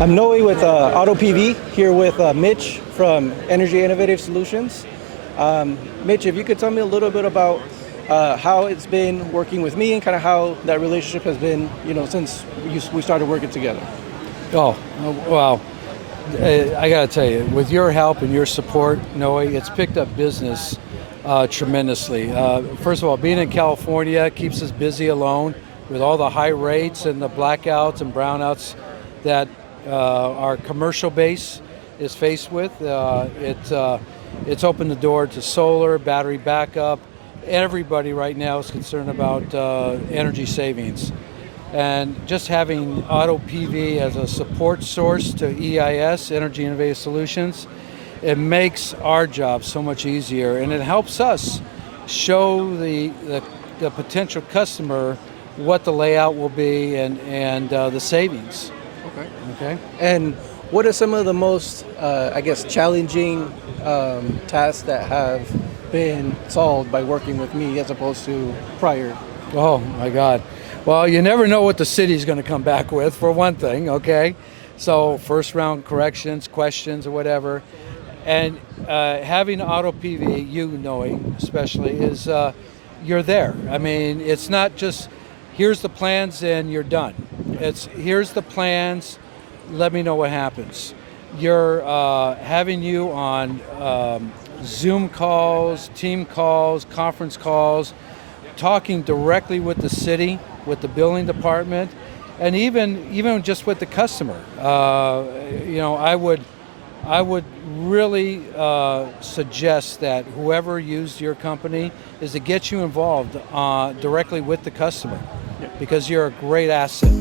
I'm Noe with Auto PV here with Mitch from Energy Innovative Solutions. Mitch, if you could tell me a little bit about how it's been working with me and kind of how that relationship has been, since we started working together. Oh, well, I got to tell you, with your help and your support, Noe, it's picked up business tremendously. First of all, being in California keeps us busy alone with all the high rates and the blackouts and brownouts that our commercial base is faced with. It's opened the door to solar, battery backup. Everybody right now is concerned about energy savings. And just having Auto PV as a support source to EIS, Energy Innovative Solutions, it makes our job so much easier, and it helps us show the potential customer what the layout will be and the savings. Okay. And what are some of the most, challenging tasks that have been solved by working with me as opposed to prior? Oh my God. Well, you never know what the city's going to come back with, for one thing, okay? So first round corrections, questions, or whatever. And having Auto PV, you knowing especially, is you're there. I mean, it's not just here's the plans and you're done. It's here's the plans, let me know what happens. You're having you on Zoom calls, team calls, conference calls, talking directly with the city, with the billing department, and even just with the customer. I would really suggest that whoever used your company is to get you involved directly with the customer, because you're a great asset.